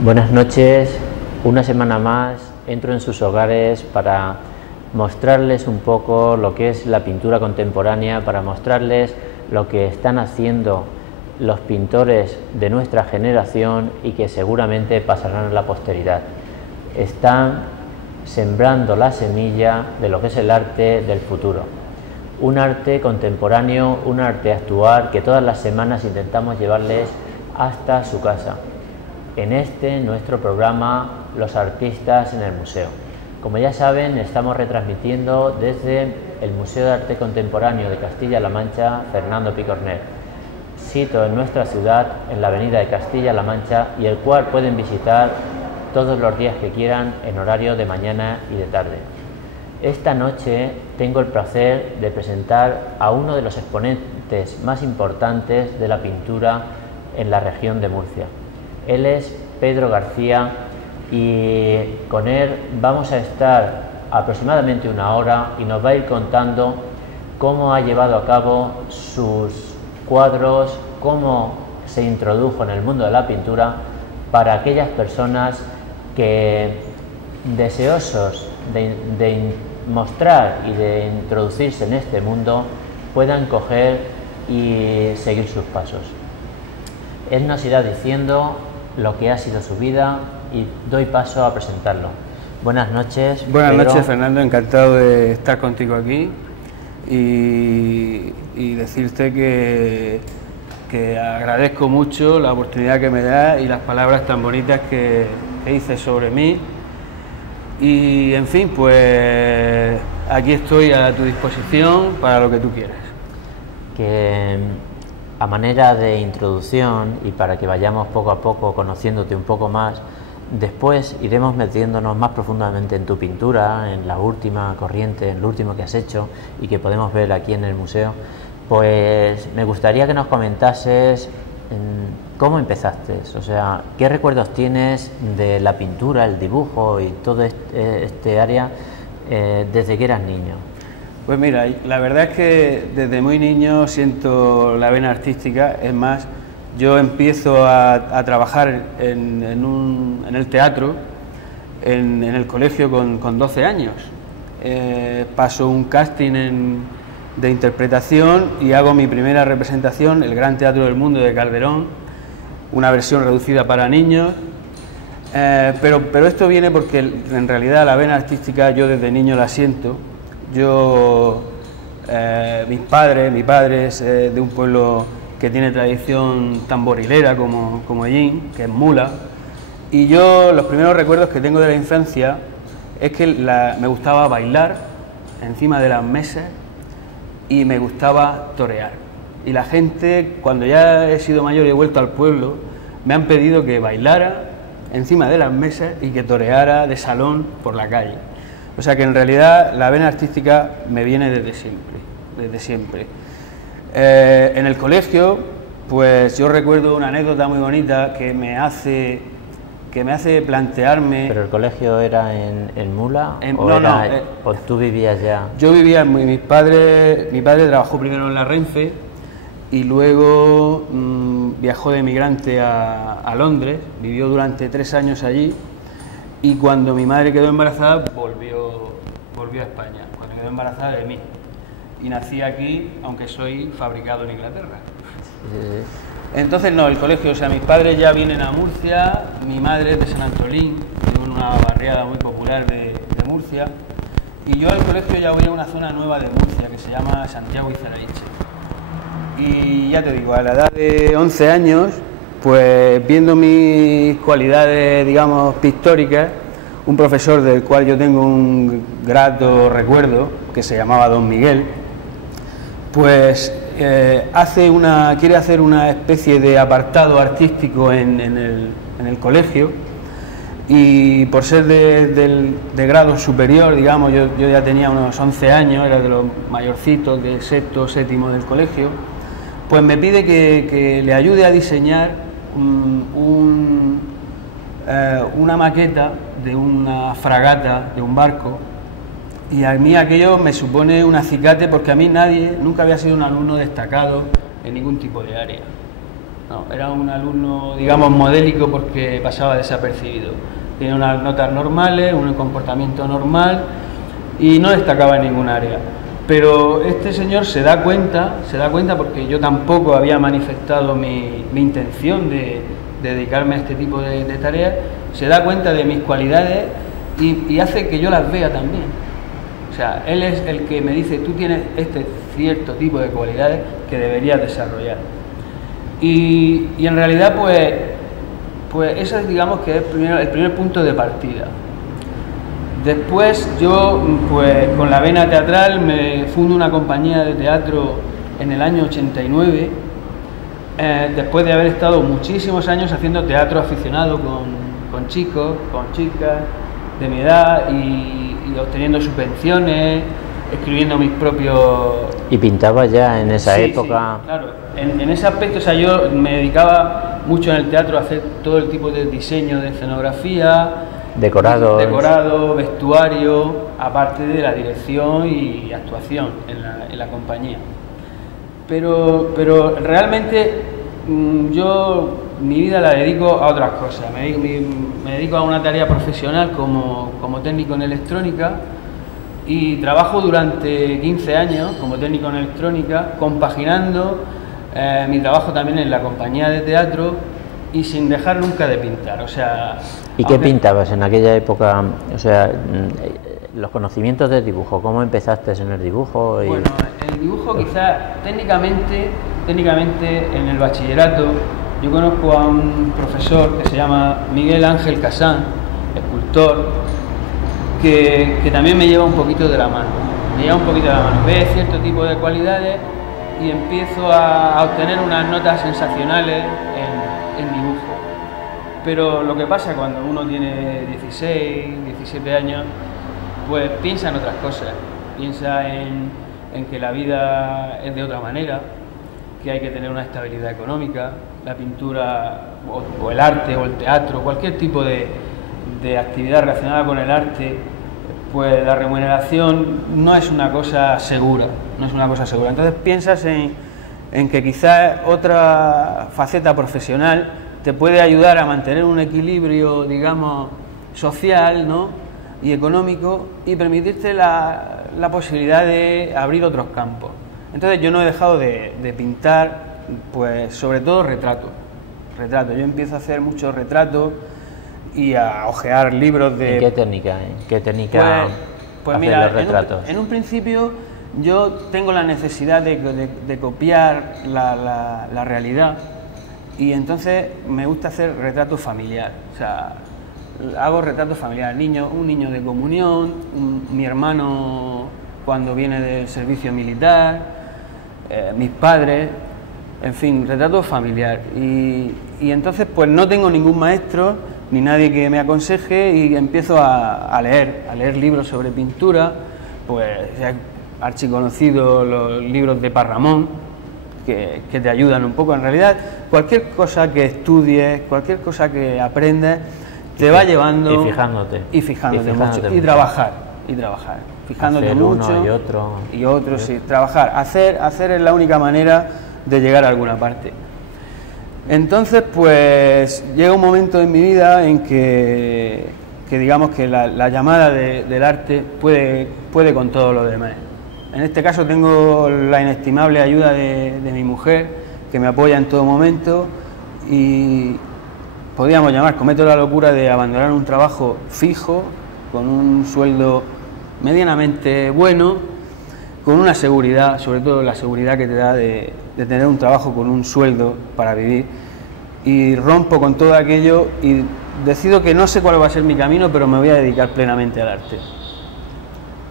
Buenas noches, una semana más entro en sus hogares para mostrarles un poco lo que es la pintura contemporánea, para mostrarles lo que están haciendo los pintores de nuestra generación y que seguramente pasarán a la posteridad. Están sembrando la semilla de lo que es el arte del futuro. Un arte contemporáneo, un arte actual que todas las semanas intentamos llevarles hasta su casa. En nuestro programa, Los Artistas en el Museo. Como ya saben, estamos retransmitiendo desde el Museo de Arte Contemporáneo de Castilla-La Mancha, Fernando Picornell, sito en nuestra ciudad, en la avenida de Castilla-La Mancha, y el cual pueden visitar todos los días que quieran en horario de mañana y de tarde. Esta noche tengo el placer de presentar a uno de los exponentes más importantes de la pintura en la región de Murcia. Él es Pedro García y con él vamos a estar aproximadamente una hora y nos va a ir contando cómo ha llevado a cabo sus cuadros, cómo se introdujo en el mundo de la pintura para aquellas personas que, deseosos de mostrar y de introducirse en este mundo, puedan coger y seguir sus pasos. Él nos irá diciendo lo que ha sido su vida y doy paso a presentarlo. Buenas noches, Buenas Pedro. noches, Fernando, encantado de estar contigo aquí y decirte que agradezco mucho la oportunidad que me das y las palabras tan bonitas que dices sobre mí. Y en fin, pues aquí estoy a tu disposición para lo que tú quieras. Que a manera de introducción y para que vayamos poco a poco conociéndote un poco más, después iremos metiéndonos más profundamente en tu pintura, en la última corriente, en lo último que has hecho y que podemos ver aquí en el museo. Pues me gustaría que nos comentases cómo empezaste, o sea, qué recuerdos tienes de la pintura, el dibujo y todo este área desde que eras niño. Pues mira, la verdad es que desde muy niño siento la vena artística. Es más, yo empiezo a trabajar en el teatro, en el colegio con 12 años. Paso un casting de interpretación y hago mi primera representación, el Gran Teatro del Mundo de Calderón, una versión reducida para niños. Pero esto viene porque en realidad la vena artística yo desde niño la siento. Mi padre es de un pueblo que tiene tradición tamborilera como Ellín, que es Mula, y yo los primeros recuerdos que tengo de la infancia es que me gustaba bailar encima de las mesas y me gustaba torear. Y la gente, cuando ya he sido mayor y he vuelto al pueblo, me han pedido que bailara encima de las mesas y que toreara de salón por la calle. O sea que en realidad la vena artística me viene desde siempre. En el colegio, pues yo recuerdo una anécdota muy bonita que me hace plantearme. ¿Pero el colegio era en Mula o tú vivías ya? Yo vivía, mi padre trabajó primero en la Renfe y luego viajó de emigrante a Londres, vivió durante 3 años allí. Y cuando mi madre quedó embarazada, volvió a España, cuando quedó embarazada de mí. Y nací aquí, aunque soy fabricado en Inglaterra. Entonces, no, el colegio, o sea, mis padres ya vienen a Murcia, mi madre es de San Antolín, vivo en una barriada muy popular de Murcia, y yo al colegio ya voy a una zona nueva de Murcia, que se llama Santiago Izaraiche. Y ya te digo, a la edad de 11 años, pues viendo mis cualidades, digamos, pictóricas, un profesor del cual yo tengo un grato recuerdo, que se llamaba Don Miguel, pues quiere hacer una especie de apartado artístico en el colegio, y por ser de grado superior, digamos, yo ya tenía unos 11 años, era de los mayorcitos de sexto o séptimo del colegio, pues me pide que le ayude a diseñar una maqueta de una fragata, de un barco, y a mí aquello me supone un acicate porque a mí nunca había sido un alumno destacado en ningún tipo de área. No, era un alumno, digamos, modélico porque pasaba desapercibido. Tenía unas notas normales, un comportamiento normal y no destacaba en ningún área. Pero este señor se da cuenta porque yo tampoco había manifestado mi intención de dedicarme a este tipo de tareas, se da cuenta de mis cualidades y hace que yo las vea también. O sea, él es el que me dice, tú tienes este cierto tipo de cualidades que deberías desarrollar. Y en realidad, pues ese es, digamos, que es el primer punto de partida. Después yo, pues con la vena teatral, me fundo una compañía de teatro en el año 89, después de haber estado muchísimos años haciendo teatro aficionado con chicos, con chicas de mi edad y obteniendo subvenciones, escribiendo mis propios... ¿Y pintaba ya en esa época? Sí, claro. En ese aspecto, o sea, yo me dedicaba mucho en el teatro a hacer todo el tipo de diseño de escenografía, decorado, vestuario, aparte de la dirección y actuación en la compañía. Pero realmente yo mi vida la dedico a otras cosas. Me dedico a una tarea profesional como técnico en electrónica y trabajo durante 15 años como técnico en electrónica, compaginando mi trabajo también en la compañía de teatro y sin dejar nunca de pintar. O sea, ¿y qué pintabas en aquella época? O sea, los conocimientos del dibujo, ¿cómo empezaste en el dibujo? Bueno, el dibujo quizás técnicamente en el bachillerato yo conozco a un profesor que se llama Miguel Ángel Casán, escultor, que también me lleva un poquito de la mano. Ve cierto tipo de cualidades y empiezo a obtener unas notas sensacionales en dibujo. Pero lo que pasa cuando uno tiene 16, 17 años, pues piensa en otras cosas. Piensa en que la vida es de otra manera, que hay que tener una estabilidad económica, la pintura o el arte o el teatro, cualquier tipo de actividad relacionada con el arte, pues la remuneración no es una cosa segura, Entonces piensas en que quizás otra faceta profesional te puede ayudar a mantener un equilibrio, digamos, social, ¿no?, y económico, y permitirte la posibilidad de abrir otros campos. Entonces yo no he dejado de pintar, pues sobre todo retratos. Yo empiezo a hacer muchos retratos y a hojear libros de... ¿En qué técnica? Pues hacer mira, los retratos? En un principio yo tengo la necesidad de copiar la realidad y entonces me gusta hacer retratos familiares. O sea, hago retratos familiares, un niño de comunión, mi hermano cuando viene del servicio militar, mis padres, en fin, retratos familiares. Y entonces pues no tengo ningún maestro ni nadie que me aconseje y empiezo a leer libros sobre pintura, pues archiconocidos los libros de Parramón, que te ayudan un poco. En realidad, cualquier cosa que estudies, cualquier cosa que aprendes, te va llevando... Y fijándote mucho. Y trabajar. Fijándote hacer mucho. Uno y otro. Sí. Trabajar. Hacer es la única manera de llegar a alguna parte. Entonces, pues llega un momento en mi vida en que digamos que la llamada del arte puede con todo lo demás. En este caso tengo la inestimable ayuda de mi mujer, que me apoya en todo momento, y podríamos cometo la locura de abandonar un trabajo fijo, con un sueldo medianamente bueno, con una seguridad, sobre todo la seguridad que te da de tener un trabajo con un sueldo para vivir, y rompo con todo aquello y decido que no sé cuál va a ser mi camino, pero me voy a dedicar plenamente al arte.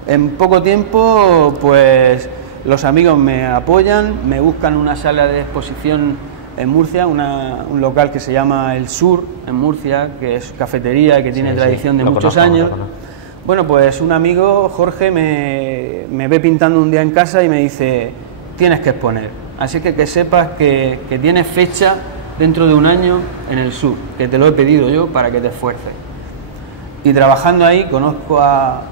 En poco tiempo, pues los amigos me apoyan, me buscan una sala de exposición en Murcia, un local que se llama El Sur, en Murcia, que es cafetería y que tiene tradición de muchos años. Bueno, pues un amigo, Jorge, me ve pintando un día en casa y me dice, tienes que exponer. Así que sepas que tienes fecha dentro de un año en El Sur, que te lo he pedido yo para que te esfuerces. Y trabajando ahí conozco a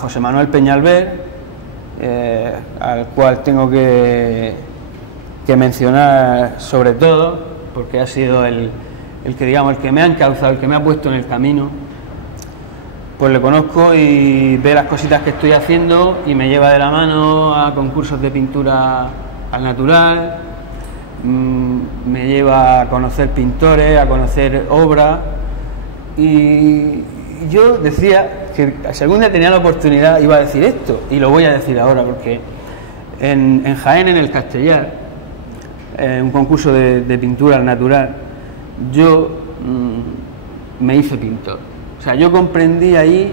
José Manuel Peñalver, al cual tengo que que mencionar sobre todo, porque ha sido el que, digamos, el que me ha encauzado, el que me ha puesto en el camino. Pues le conozco y ve las cositas que estoy haciendo y me lleva de la mano a concursos de pintura al natural, me lleva a conocer pintores, a conocer obras, y yo decía que si algún día tenía la oportunidad iba a decir esto, y lo voy a decir ahora, porque en Jaén, en el Castellar, un concurso de pintura al natural, yo me hice pintor. O sea, yo comprendí ahí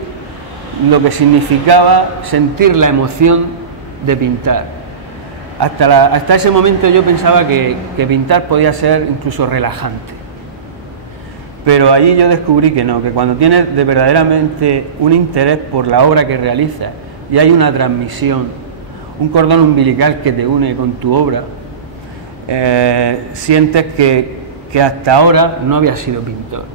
lo que significaba sentir la emoción de pintar. Hasta ese momento yo pensaba que pintar podía ser incluso relajante. Pero ahí yo descubrí que no, que cuando tienes de verdaderamente un interés por la obra que realizas y hay una transmisión, un cordón umbilical que te une con tu obra, sientes que hasta ahora no había sido pintor.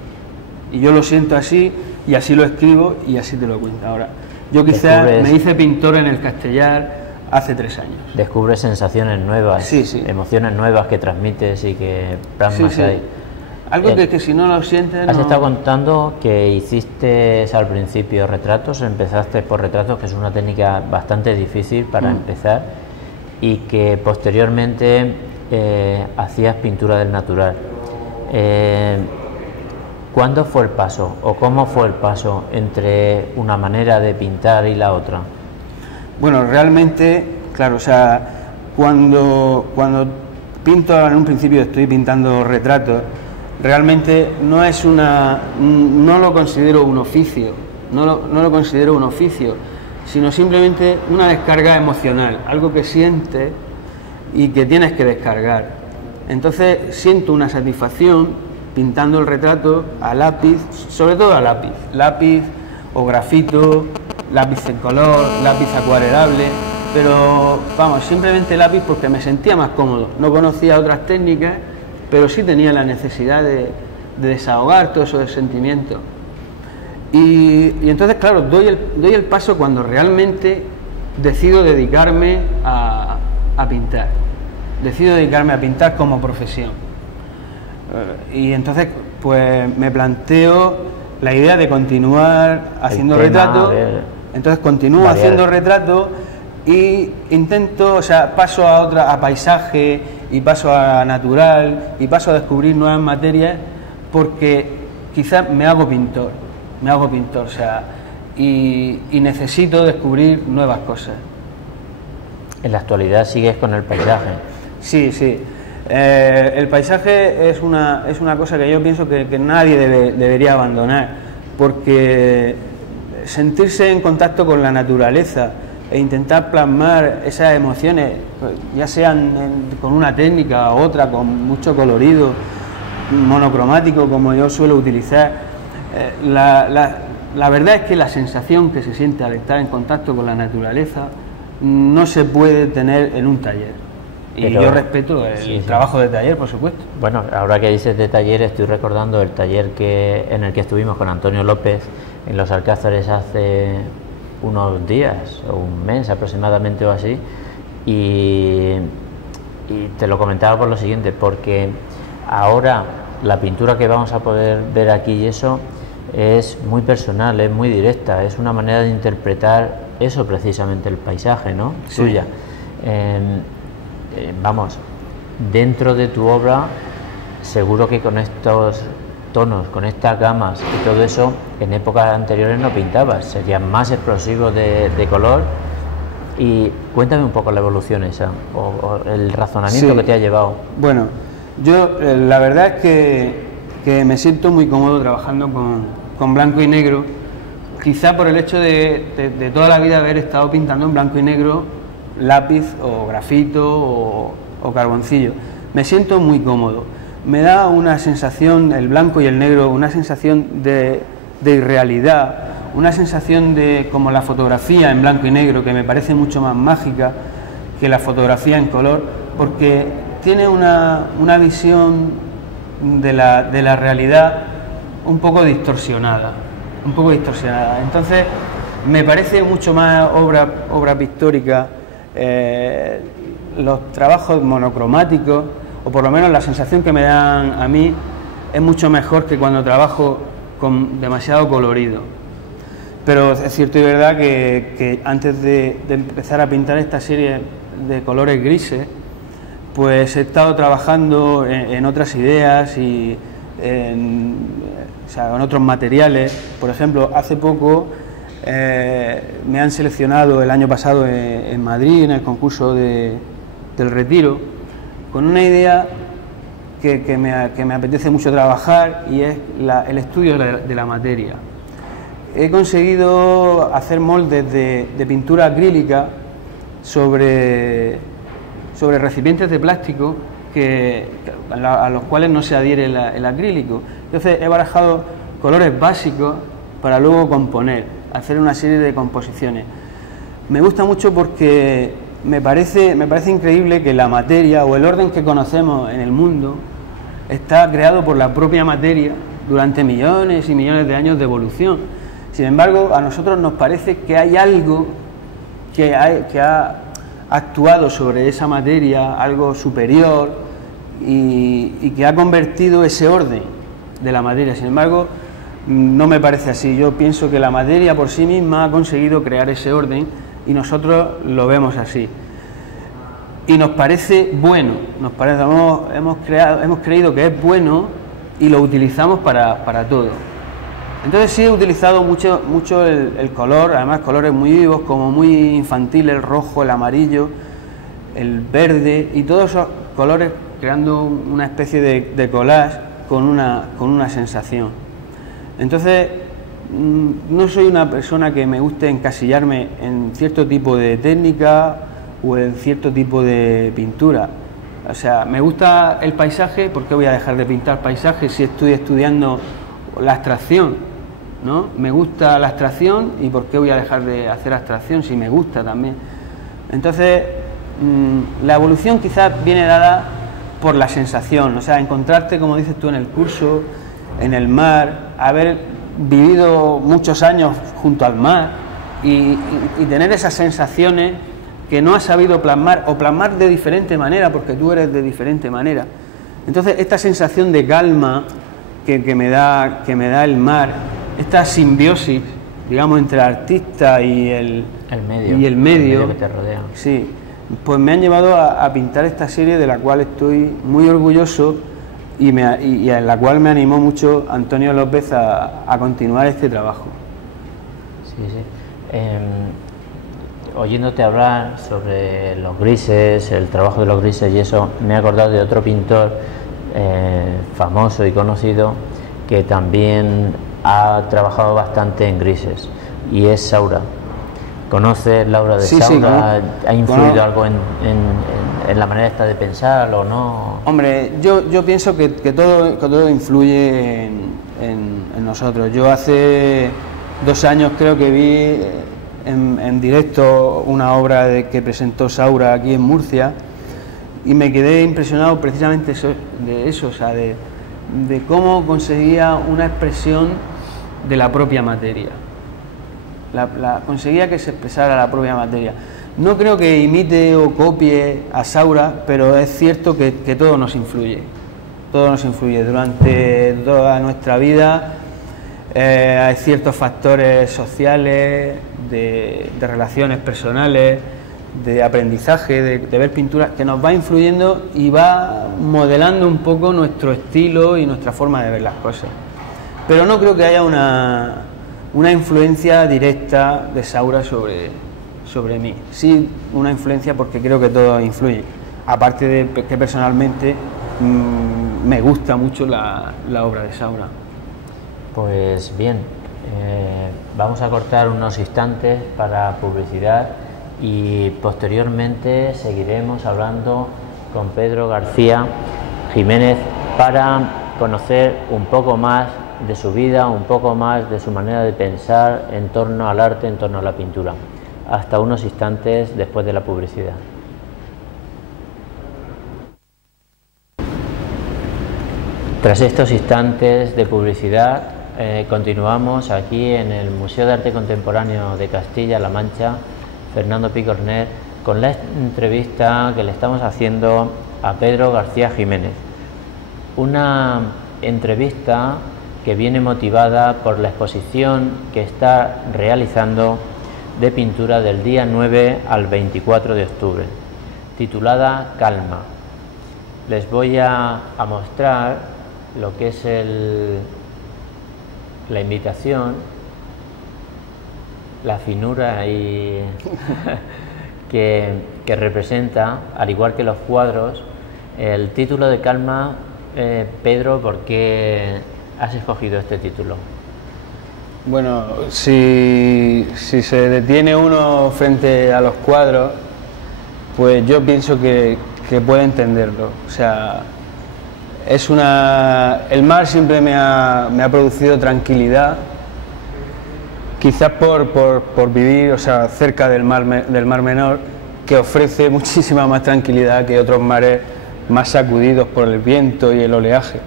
Y yo lo siento así, y así lo escribo, y así te lo cuento ahora. Yo quizás me hice pintor en el Castellar hace 3 años. Descubres sensaciones nuevas, sí, sí, emociones nuevas que transmites y que plasmas, sí, sí, ahí. Algo que si no lo sientes... Has estado contando que hiciste al principio retratos, empezaste por retratos, que es una técnica bastante difícil para empezar, y que posteriormente hacías pintura del natural. ¿Cuándo fue el paso o cómo fue el paso entre una manera de pintar y la otra? Bueno, realmente, claro, o sea, cuando pinto, en un principio estoy pintando retratos, realmente no lo considero un oficio, no lo considero un oficio, sino simplemente una descarga emocional, algo que sientes y que tienes que descargar. Entonces siento una satisfacción pintando el retrato a lápiz, sobre todo a lápiz o grafito, lápiz en color, lápiz acuarelable, pero vamos, simplemente lápiz porque me sentía más cómodo. No conocía otras técnicas, pero sí tenía la necesidad de desahogar todos esos sentimientos. Y entonces, claro, doy el paso cuando realmente decido dedicarme a pintar. Decido dedicarme a pintar como profesión. Y entonces, pues me planteo la idea de continuar haciendo retratos. Entonces continúo haciendo retratos y intento, o sea, paso a paisaje y paso a natural y paso a descubrir nuevas materias, porque quizás me hago pintor, o sea, y necesito descubrir nuevas cosas. ¿En la actualidad sigues con el paisaje? Sí, sí. El paisaje es una cosa que yo pienso que nadie debería abandonar, porque sentirse en contacto con la naturaleza e intentar plasmar esas emociones, ya sean con una técnica u otra, con mucho colorido, monocromático, como yo suelo utilizar, la verdad es que la sensación que se siente al estar en contacto con la naturaleza no se puede tener en un taller. Y pero yo respeto el trabajo de taller, por supuesto. Bueno, ahora que dices de taller, estoy recordando el taller en el que estuvimos con Antonio López en Los Alcázares hace unos días, o un mes aproximadamente o así, y te lo comentaba por lo siguiente, porque ahora la pintura que vamos a poder ver aquí y eso es muy personal, es muy directa, es una manera de interpretar eso precisamente, el paisaje, ¿no? Sí. Suya. Vamos, dentro de tu obra, seguro que con estos tonos, con estas gamas y todo eso, en épocas anteriores no pintabas, serían más explosivos de color. Y cuéntame un poco la evolución esa, o el razonamiento que te ha llevado. Bueno, yo la verdad es que me siento muy cómodo trabajando con blanco y negro, quizá por el hecho de toda la vida haber estado pintando en blanco y negro, lápiz o grafito o carboncillo. Me siento muy cómodo. Me da una sensación, el blanco y el negro, una sensación de irrealidad, una sensación de como la fotografía en blanco y negro, que me parece mucho más mágica que la fotografía en color, porque tiene una visión de la realidad un poco distorsionada. Entonces, me parece mucho más obra pictórica los trabajos monocromáticos, o por lo menos la sensación que me dan a mí, es mucho mejor que cuando trabajo con demasiado colorido. Pero es cierto y verdad que antes de empezar a pintar esta serie de colores grises, pues he estado trabajando en otras ideas y en otros materiales. Por ejemplo, hace poco me han seleccionado el año pasado en Madrid, en el concurso del Retiro, con una idea que me apetece mucho trabajar, y es el estudio de la materia. He conseguido hacer moldes de pintura acrílica sobre recipientes de plástico a los cuales no se adhiere el acrílico. Entonces he barajado colores básicos para luego componer, hacer una serie de composiciones. Me gusta mucho porque me parece increíble que la materia, o el orden que conocemos en el mundo, está creado por la propia materia durante millones y millones de años de evolución. Sin embargo, a nosotros nos parece que hay algo que ha actuado sobre esa materia, algo superior, y que ha convertido ese orden de la materia. Sin embargo, no me parece así. Yo pienso que la materia por sí misma ha conseguido crear ese orden, y nosotros lo vemos así. Y nos parece bueno, hemos creído que es bueno y lo utilizamos para todo. Entonces sí he utilizado mucho el color, además colores muy vivos, como muy infantiles, el rojo, el amarillo, el verde, y todos esos colores creando una especie de collage con una sensación. Entonces no soy una persona que me guste encasillarme en cierto tipo de técnica o en cierto tipo de pintura. O sea, me gusta el paisaje. ¿Por qué voy a dejar de pintar paisajes si estoy estudiando la abstracción? ¿No? Me gusta la abstracción, y ¿por qué voy a dejar de hacer abstracción si me gusta también? Entonces, la evolución quizás viene dada por la sensación, o sea, encontrarte, como dices tú, en el curso, en el mar, haber vivido muchos años junto al mar y tener esas sensaciones que no has sabido plasmar, o plasmar de diferente manera, porque tú eres de diferente manera. Entonces, esta sensación de calma que me da el mar, esta simbiosis, digamos, entre el artista y el medio que te rodea. Sí, pues me han llevado a pintar esta serie, de la cual estoy muy orgulloso, y en la cual me animó mucho Antonio López a continuar este trabajo. Sí. Oyéndote hablar sobre los grises, el trabajo de los grises y eso, me he acordado de otro pintor famoso y conocido que también ha trabajado bastante en grises, y es Saura. ¿Conoces la obra de Saura? Sí, ¿ha influido algo en la manera esta de pensar o no? Hombre, yo pienso que todo influye en nosotros. Yo hace 2 años creo que vi en directo una obra que presentó Saura aquí en Murcia, y me quedé impresionado precisamente de eso, o sea, de cómo conseguía una expresión de la propia materia. Conseguía que se expresara la propia materia. No creo que imite o copie a Saura, pero es cierto que todo nos influye. Todo nos influye. Durante toda nuestra vida hay ciertos factores sociales, de relaciones personales, de aprendizaje, de ver pinturas, que nos va influyendo y va modelando un poco nuestro estilo y nuestra forma de ver las cosas. Pero no creo que haya una influencia directa de Saura sobre mí. Sí, una influencia, porque creo que todo influye. Aparte de que personalmente me gusta mucho la obra de Saura. Pues bien, vamos a cortar unos instantes para publicidad, y posteriormente seguiremos hablando con Pedro García Jiménez para conocer un poco más de su vida, un poco más de su manera de pensar en torno al arte, en torno a la pintura. Hasta unos instantes después de la publicidad. Tras estos instantes de publicidad, continuamos aquí en el Museo de Arte Contemporáneo de Castilla-La Mancha, Fernando Picornet, con la entrevista que le estamos haciendo a Pedro García Jiménez. Una entrevista que viene motivada por la exposición que está realizando de pintura del día 9 al 24 de octubre, titulada Calma. Les voy a mostrar lo que es la invitación, la finura y que representa, al igual que los cuadros, el título de Calma. Pedro, ¿por qué has escogido este título? Bueno, si se detiene uno frente a los cuadros, pues yo pienso que puede entenderlo. O sea, el mar siempre me ha producido tranquilidad, quizás por vivir, o sea, cerca del mar Menor, que ofrece muchísima más tranquilidad que otros mares más sacudidos por el viento y el oleaje.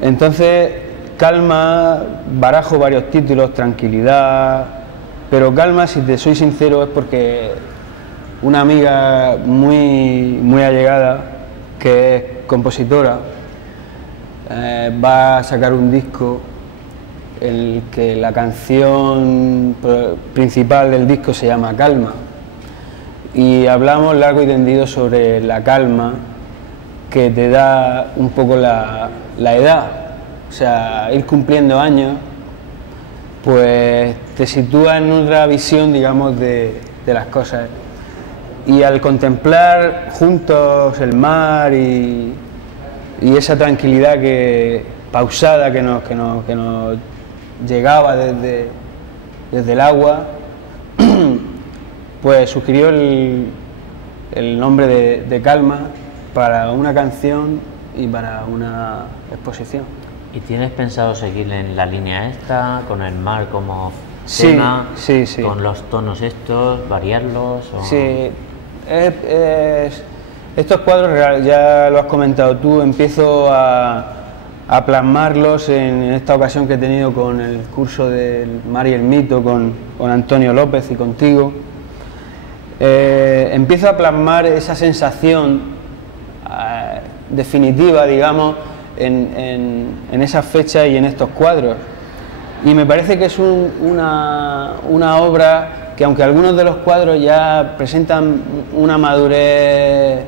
Entonces, Calma, barajo varios títulos, tranquilidad, pero Calma, si te soy sincero, es porque una amiga muy allegada, que es compositora, va a sacar un disco en el que la canción principal del disco se llama Calma, y hablamos largo y tendido sobre la calma que te da un poco la edad. O sea, ir cumpliendo años, pues te sitúa en otra visión, digamos, de las cosas. Y al contemplar juntos el mar y esa tranquilidad pausada que nos llegaba desde el agua, pues sugirió el nombre de Calma para una canción y para una exposición. ¿Y tienes pensado seguir en la línea esta, con el mar como tema, sí. con los tonos estos, variarlos? ¿O? Sí, estos cuadros, ya lo has comentado tú, empiezo a plasmarlos en esta ocasión que he tenido con el curso del Mar y el Mito, con Antonio López y contigo. Empiezo a plasmar esa sensación definitiva, digamos, en esas fechas y en estos cuadros, y me parece que es una obra que, aunque algunos de los cuadros ya presentan una madurez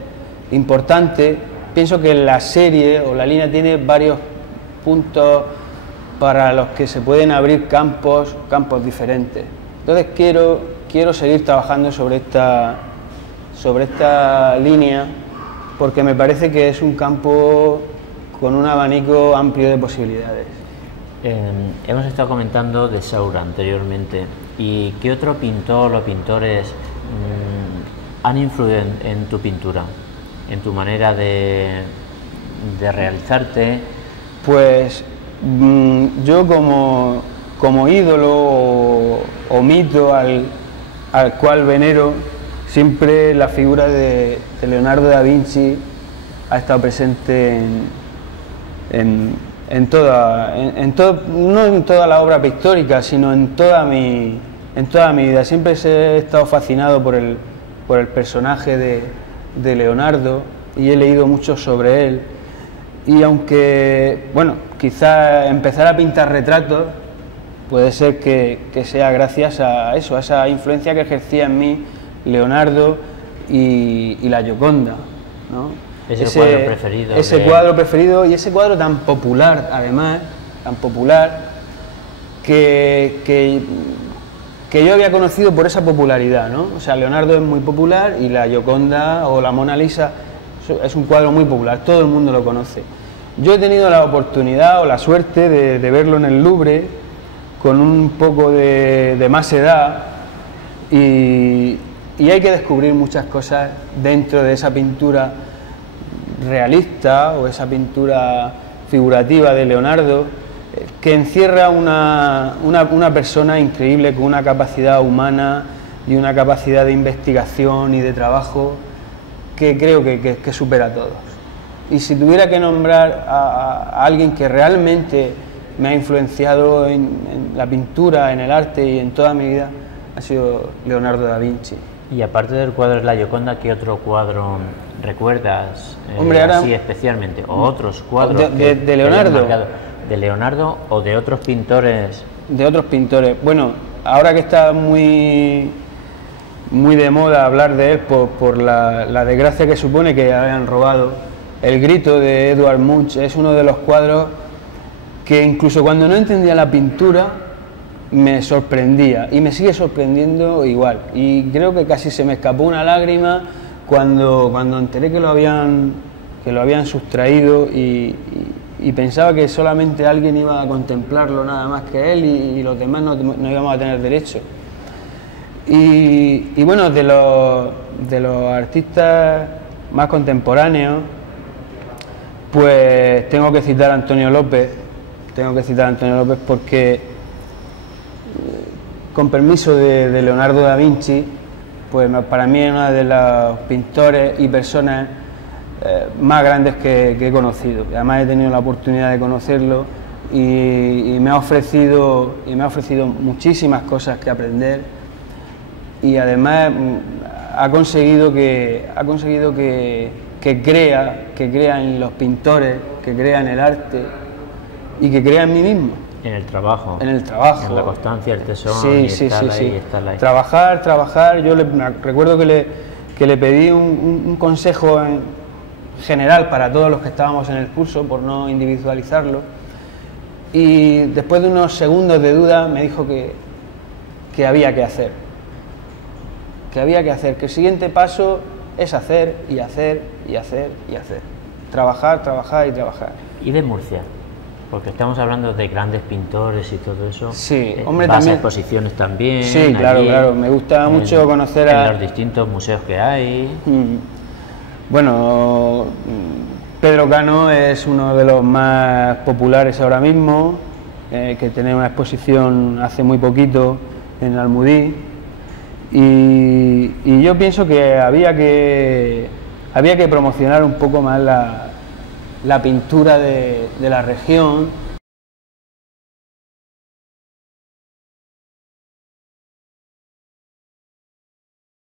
importante, pienso que la serie o la línea tiene varios puntos para los que se pueden abrir campos diferentes. Entonces quiero seguir trabajando sobre esta línea, porque me parece que es un campo con un abanico amplio de posibilidades. Hemos estado comentando de Saura anteriormente, ¿y qué otro pintor o pintores han influido en tu pintura, en tu manera de realizarte? Pues yo como ídolo o mito al cual venero, siempre la figura de Leonardo da Vinci ha estado presente no en toda la obra pictórica, sino en toda mi vida. Siempre he estado fascinado por el personaje de Leonardo, y he leído mucho sobre él. Y aunque, bueno, quizá empezar a pintar retratos puede ser que sea gracias a eso, a esa influencia que ejercía en mí Leonardo y la Gioconda, ¿no? Ese cuadro preferido. Ese cuadro preferido, y ese cuadro tan popular, además, tan popular, que yo había conocido por esa popularidad, ¿no? O sea, Leonardo es muy popular, y la Gioconda o la Mona Lisa es un cuadro muy popular, todo el mundo lo conoce. Yo he tenido la oportunidad o la suerte de verlo en el Louvre con un poco de más edad, y hay que descubrir muchas cosas dentro de esa pintura realista o esa pintura figurativa de Leonardo, que encierra una persona increíble, con una capacidad humana y una capacidad de investigación y de trabajo que creo que supera a todos. Y si tuviera que nombrar a alguien que realmente me ha influenciado en la pintura, en el arte y en toda mi vida, ha sido Leonardo da Vinci. Y aparte del cuadro de la Gioconda, ¿qué otro cuadro recuerdas? Hombre, ahora, así especialmente, o otros cuadros de Leonardo. ¿De Leonardo o de otros pintores? De otros pintores. Bueno, ahora que está muy de moda hablar de él por la desgracia que supone que hayan robado, El grito de Edvard Munch es uno de los cuadros que incluso cuando no entendía la pintura me sorprendía y me sigue sorprendiendo igual, y creo que casi se me escapó una lágrima cuando enteré que lo habían sustraído, y pensaba que solamente alguien iba a contemplarlo nada más que él, y los demás no íbamos a tener derecho. Y bueno, de los artistas más contemporáneos, pues tengo que citar a Antonio López porque, con permiso de Leonardo da Vinci, pues para mí es uno de los pintores y personas más grandes que he conocido. Además he tenido la oportunidad de conocerlo y me ha ofrecido muchísimas cosas que aprender, y además ha conseguido que crea en los pintores, que crea en el arte y que crea en mí mismo. En el trabajo. En el trabajo. En la constancia, el tesón. Sí. Trabajar. Yo recuerdo que le pedí un consejo en general para todos los que estábamos en el curso, por no individualizarlo, y después de unos segundos de duda me dijo que había que hacer. Que el siguiente paso es hacer y hacer y hacer y hacer. Trabajar y trabajar. ¿Y de Murcia? Porque estamos hablando de grandes pintores y todo eso. Sí, hombre, vas también. a exposiciones también. Sí, claro. Me gusta mucho conocer en los distintos museos que hay. Bueno, Pedro Cano es uno de los más populares ahora mismo, que tiene una exposición hace muy poquito en Almudí. Y yo pienso que había que promocionar un poco más la pintura de la región,